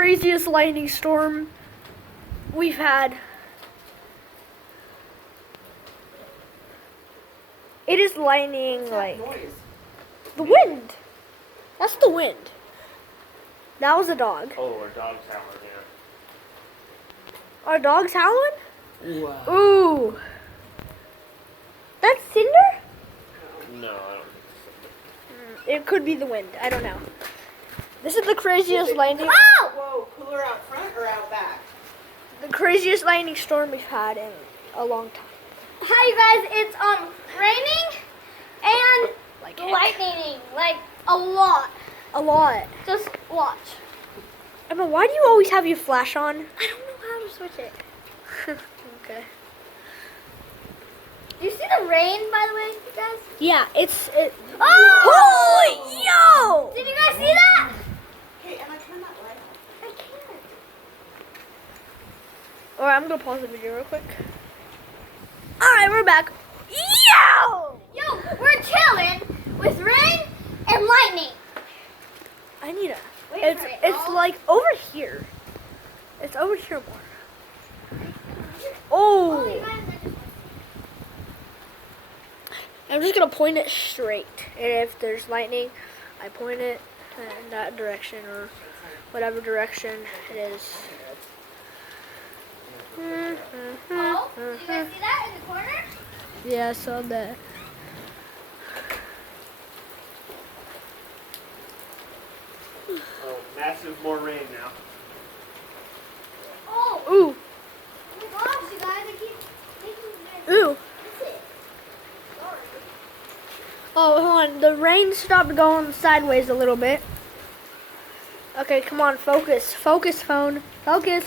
craziest lightning storm we've had. It is lightning like Noise. the wind. That's the wind. That was a dog. Oh, our dog's howling, yeah. Our dog's howling? Wow. Ooh. That's Cinder? No, I don't think It could be the wind. I don't know. This is the craziest lightning. Oh! Whoa, cooler out front or out back? The craziest lightning storm we've had in a long time. Hi you guys, it's raining and Like heck. lightning, like a lot. A lot. Just watch. Emma, why do you always have your flash on? I don't know how to switch it. Okay. Do you see the rain, by the way, you guys? Yeah, it's. Oh! Holy yo! Did you guys see that? Hey, Emma, turn that light off. I can't. Alright, I'm gonna pause the video real quick. Alright, we're back. Yo! Yo, we're chilling with rain and lightning. I need a. Wait It's for it, it's y'all. like over here. It's over here more. Oh, you Oh! guys, I just I'm just gonna point it straight. And if there's lightning, I point it in that direction or whatever direction it is. Oh, did you guys see that in the corner? Yeah, I saw that. Oh, massive more rain now. Oh, Ooh, oh my gosh, you guys, I keep thinking that. ooh. That's it. Sorry. Oh, hold on. The rain stopped going sideways a little bit. Okay, come on, focus. Focus, phone. Focus.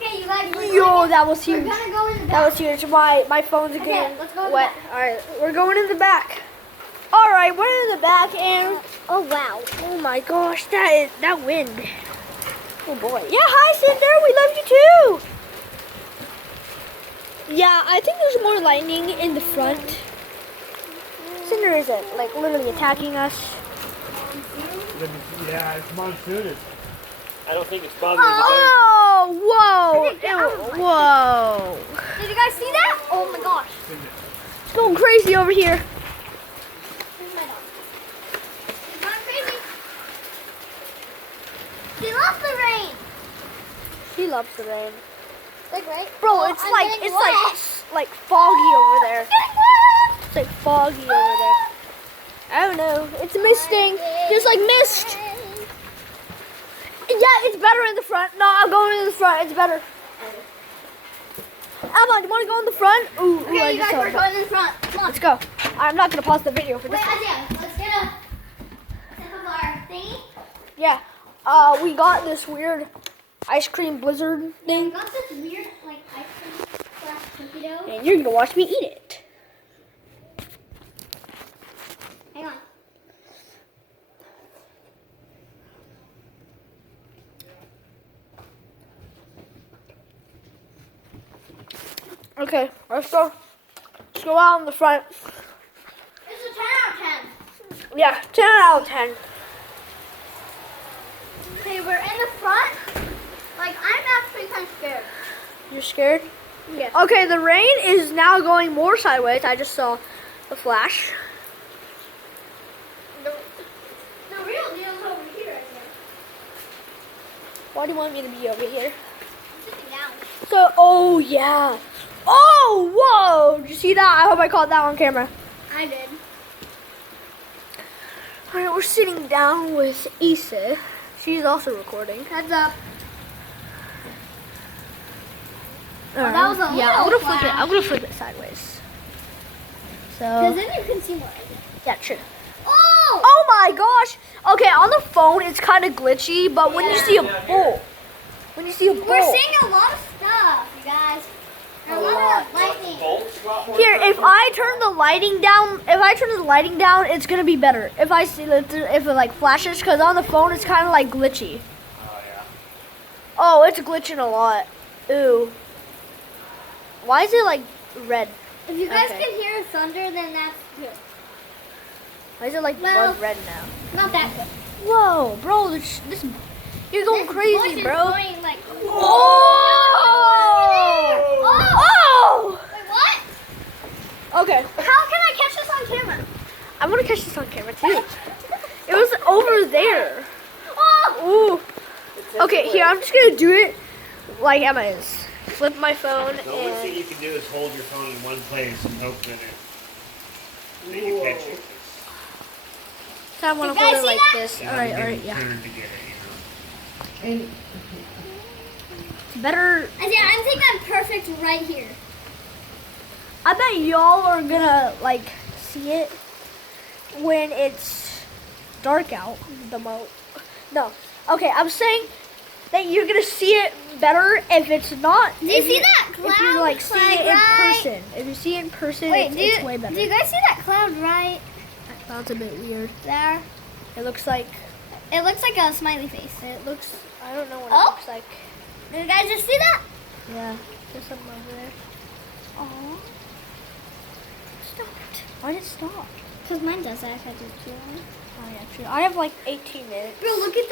Okay, you guys, Yo, that was we're huge. gonna go in the That back. was huge. My phone's Okay, getting let's go in the wet. back. Alright, we're going in the back. Alright, we're in the back and oh wow. Oh my gosh, that wind. Oh boy. Yeah, hi Cinder, we love you too. Yeah, I think there's more lightning in the front. Cinder isn't like literally attacking us. Yeah, it's monsoonish. I don't think it's bothering the Oh, whoa. I think that was Ew, whoa. Did you guys see that? Oh my gosh. It's going crazy over here. Here's my dog. He's going crazy. He loves the rain. She loves the rain. Like, right? Bro, Oh, it's I'm like getting it's wet. like foggy over there. Getting wet. It's like foggy over there. I don't know. It's misting. There's like mist. Yeah, it's better in the front. No, I'm going in the front. It's better. Emma, you want to go in the front? Ooh, I Okay, you just guys, saw we're it. going in the front. Come on. Let's go. I'm not gonna pause the video for this. Wait, one. Isaiah, let's get a sip of our thingy. Yeah. We got this weird ice cream blizzard We thing, got this weird, like, ice cream slash cookie dough. and you're gonna watch me eat it. Hang on. Okay, let's go. Let's go out in the front. It's a 10 out of 10. Yeah, 10 out of 10. Okay, we're in the front. Like, I'm actually kind of scared. You're scared? Yes. Okay, the rain is now going more sideways. I just saw the flash. The real deal's over here, I guess. Why do you want me to be over here? I'm sitting down. So, oh yeah. Oh, whoa. Did you see that? I hope I caught that on camera. I did. All right, we're sitting down with Issa. She's also recording. Heads up. That was a yeah. I'm gonna little flip it. flash. I'm gonna flip it sideways. Because So then you can see more. yeah, true. Oh! Oh my gosh. Okay, on the phone it's kind of glitchy, but when you see a bull, when you see a bull, We're seeing a lot of stuff, you guys. And a lot of lightning. Bolts, a lot more here, stuff. if I turn the lighting down, it's gonna be better. If I see if it like flashes, because on the phone it's kind of like glitchy. Oh, yeah. Oh, it's glitching a lot. Ooh. Why is it like red? If you guys Okay. can hear thunder, then that's good. Why is it like Well- blood red now? Not that good. Whoa, bro, this You're going This crazy, bush is bro. going like. Oh! Wait, what? Okay. How can I catch this on camera? I'm gonna catch this on camera too. It was over there. Oh! Ooh. Okay, here, I'm just gonna do it like Emma is. Flip my phone The only thing and... you can do is hold your phone in one place and hope that you catch it. So I wanna You guys hold it see like that? this. You Alright, have to alright, give yeah. it a turn to get it, you know. Better... I think I'm perfect right here. I bet y'all are gonna, like, see it when it's dark out. No. Okay, I'm saying that you're gonna see it better if it's not. Do you see that cloud? If you like see it in right? person. If you see it in person, Wait, it's way better. do you guys see that cloud right That cloud's a bit weird. there? It looks like It looks like a smiley face. it looks. I don't know what Oh. it looks like. Did you guys just see that? Yeah, there's something over there. Oh, Stopped. Why did it stop? because mine does that. I just do it. Oh yeah, true. I have like 18 minutes. Bro, look at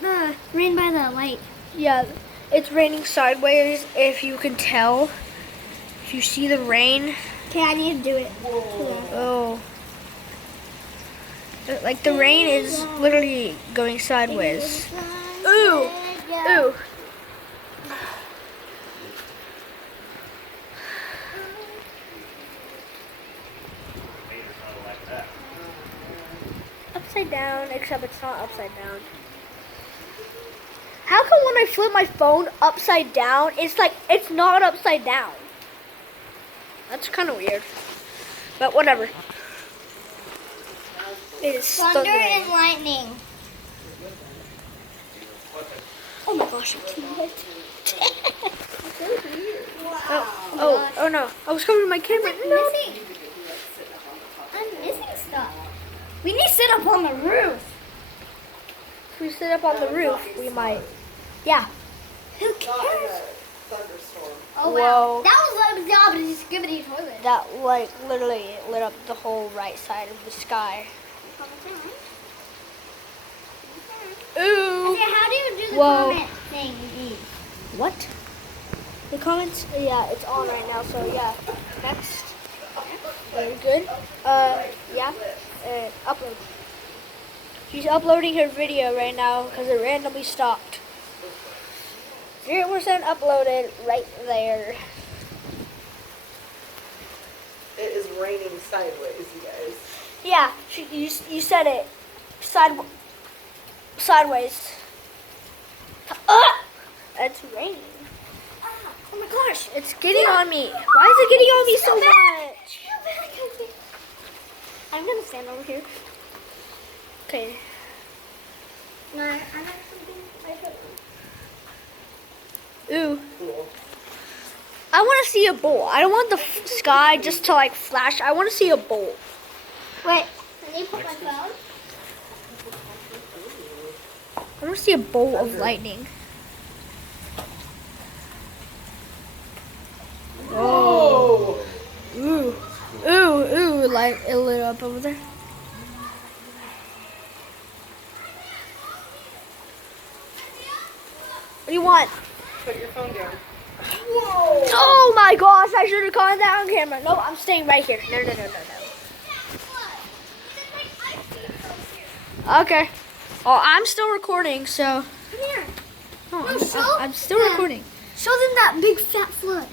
the rain by the light. Yeah, it's raining sideways. If you can tell, if you see the rain. Okay, I need to do it. Oh. Like the rain is literally going sideways. Ooh. Ooh. Like that. Upside down, except it's not upside down. How come when I flip my phone upside down, it's like, it's not upside down? That's kind of weird. But whatever. It is Thunder thundering. and lightning. Oh my gosh, I'm too wet. Oh no. I was covering my camera. No. I'm missing stuff. We need to sit up on the roof. If we sit up on the roof, we might. Yeah. Who Not in cares? a thunderstorm. Oh Whoa. wow. That was like the skibbity toilet. That like literally lit up the whole right side of the sky. Ooh. Okay, how do you do the Whoa. comment thing? What? The comments? Yeah, it's on right now. So yeah. Next. Very good. Yeah. Upload. She's uploading her video right now because it randomly stopped. 0% uploaded right there. It is raining sideways, you guys. Yeah, you said it. Sideways. It's raining. Oh my gosh, it's getting on me. Why is it getting on me so much? I'm gonna stand over here. Okay. Ooh. Cool. I want to see a bowl. I don't want the sky just to like flash. I want to see a bowl. Wait, can you put my phone? I want to see a bowl of lightning. Oh! Ooh. Ooh, like it lit up over there. What do you want? Put your phone down. Whoa! Oh my gosh, I should have caught that on camera. No, I'm staying right here. No. Okay. Oh, I'm still recording, so. Come here. No, No, show I'm still them. recording. Show them that big fat flood.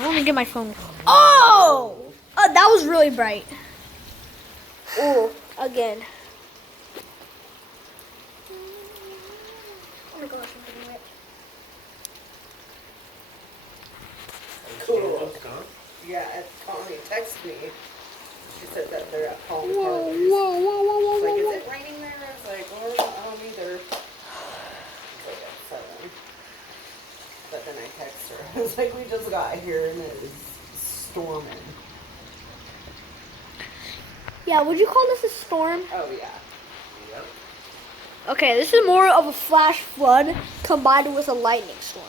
I want to get my phone. Oh! That was really bright. Oh, again. Oh my gosh, I'm getting wet. Cool. Yeah, Connie texted me. She said that they're at Palm Whoa, Carly's. whoa, whoa, whoa, whoa, She's like, whoa, is whoa. it raining there? I was like, well, I don't either. It's like at 7. But then I text her. I was like, we just got here and it is storming. Yeah, would you call this a storm? Oh, yeah. Yep. Okay, this is more of a flash flood combined with a lightning storm.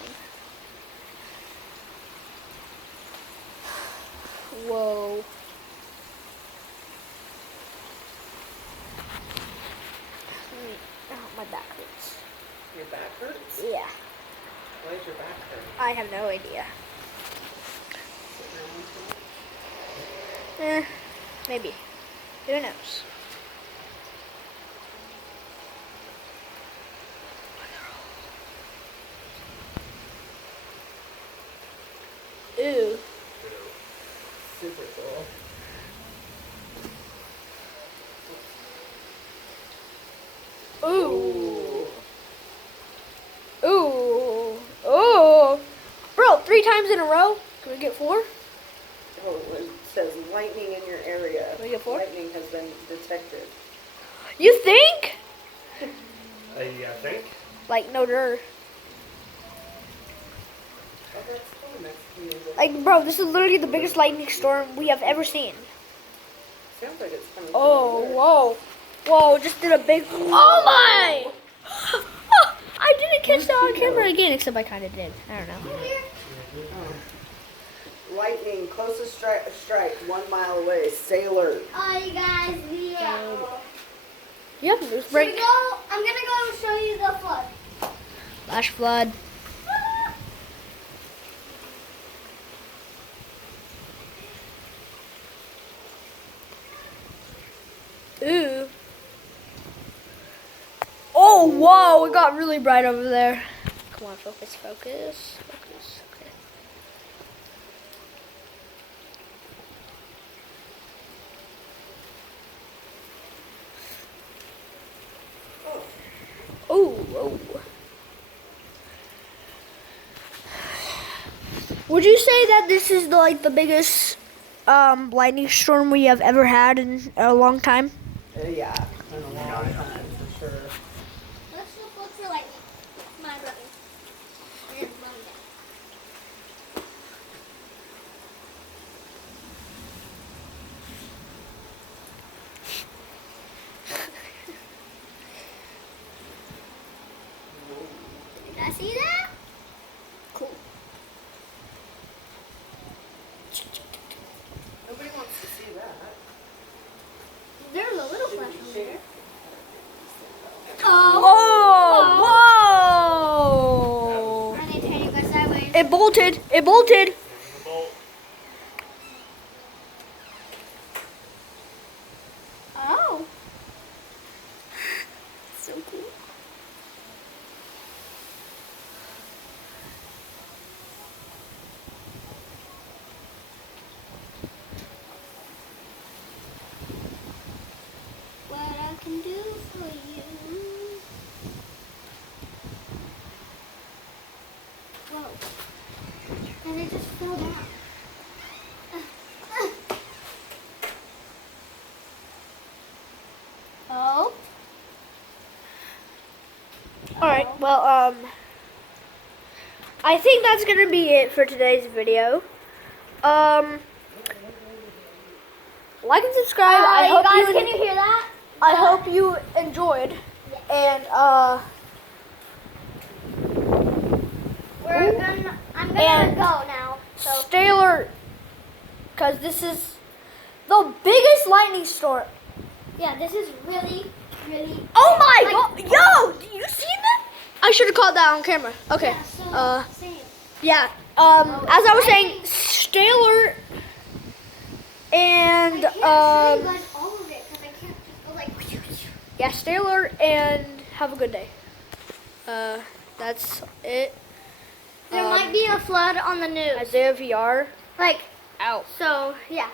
Whoa. My back hurts. back hurts? Yeah. Why is your back hurt? I have no idea. Sitting around too much? Maybe. Who knows? Ooh. Super cool. Ooh. Ooh. Ooh. Bro, 3 times in a row? Can we get 4? Oh, it says lightning in your area. Can we get 4? Lightning has been detected. You think? I think. Like, no dirt. Oh, that's cool. Mexican music. Like, bro, this is literally the biggest lightning storm we have ever seen. Sounds like it's coming Oh, from over there. whoa. Whoa, just did a big... Oh, my! I didn't catch that on camera again, except I kind of did. I don't know. Lightning, closest strike 1 mile away. Stay alert. Oh, you guys, yeah. You have a news Should we break. go? I'm gonna go show you the flood. Flash flood. Ooh. Oh, whoa, it got really bright over there. Come on, focus, focus, focus. Okay. Ooh, oh. Would you say that this is like the biggest lightning storm we have ever had in a long time? Yeah, in a long time, for sure. Let's just look for lightning. My brother. And Mom and Dad. Did I see that? Cool. Nobody wants to see that. There's a little flash Did you over share? there. Oh, whoa! I need to turn you guys sideways. It bolted. It bolted. Oh. So cool. What I can do for you. Whoa. And it just fell down. Oh. All right. Well, I think that's gonna be it for today's video. Like and subscribe. I you hope guys, you. can you hear that? I hope you enjoyed. Yes. And I'm gonna And- go now. So stay alert, cause this is the biggest lightning storm. yeah, this is really, really. Oh my Like- god! Yo, do you see that? I should have caught that on camera. Okay. Yeah, so, same. Yeah. As I was saying, stay alert. And I can't show you guys all of it because I can't just go like. yeah, stay alert and have a good day. That's it. There might be a flood on the news. Isaiah VR Like, out. so yeah.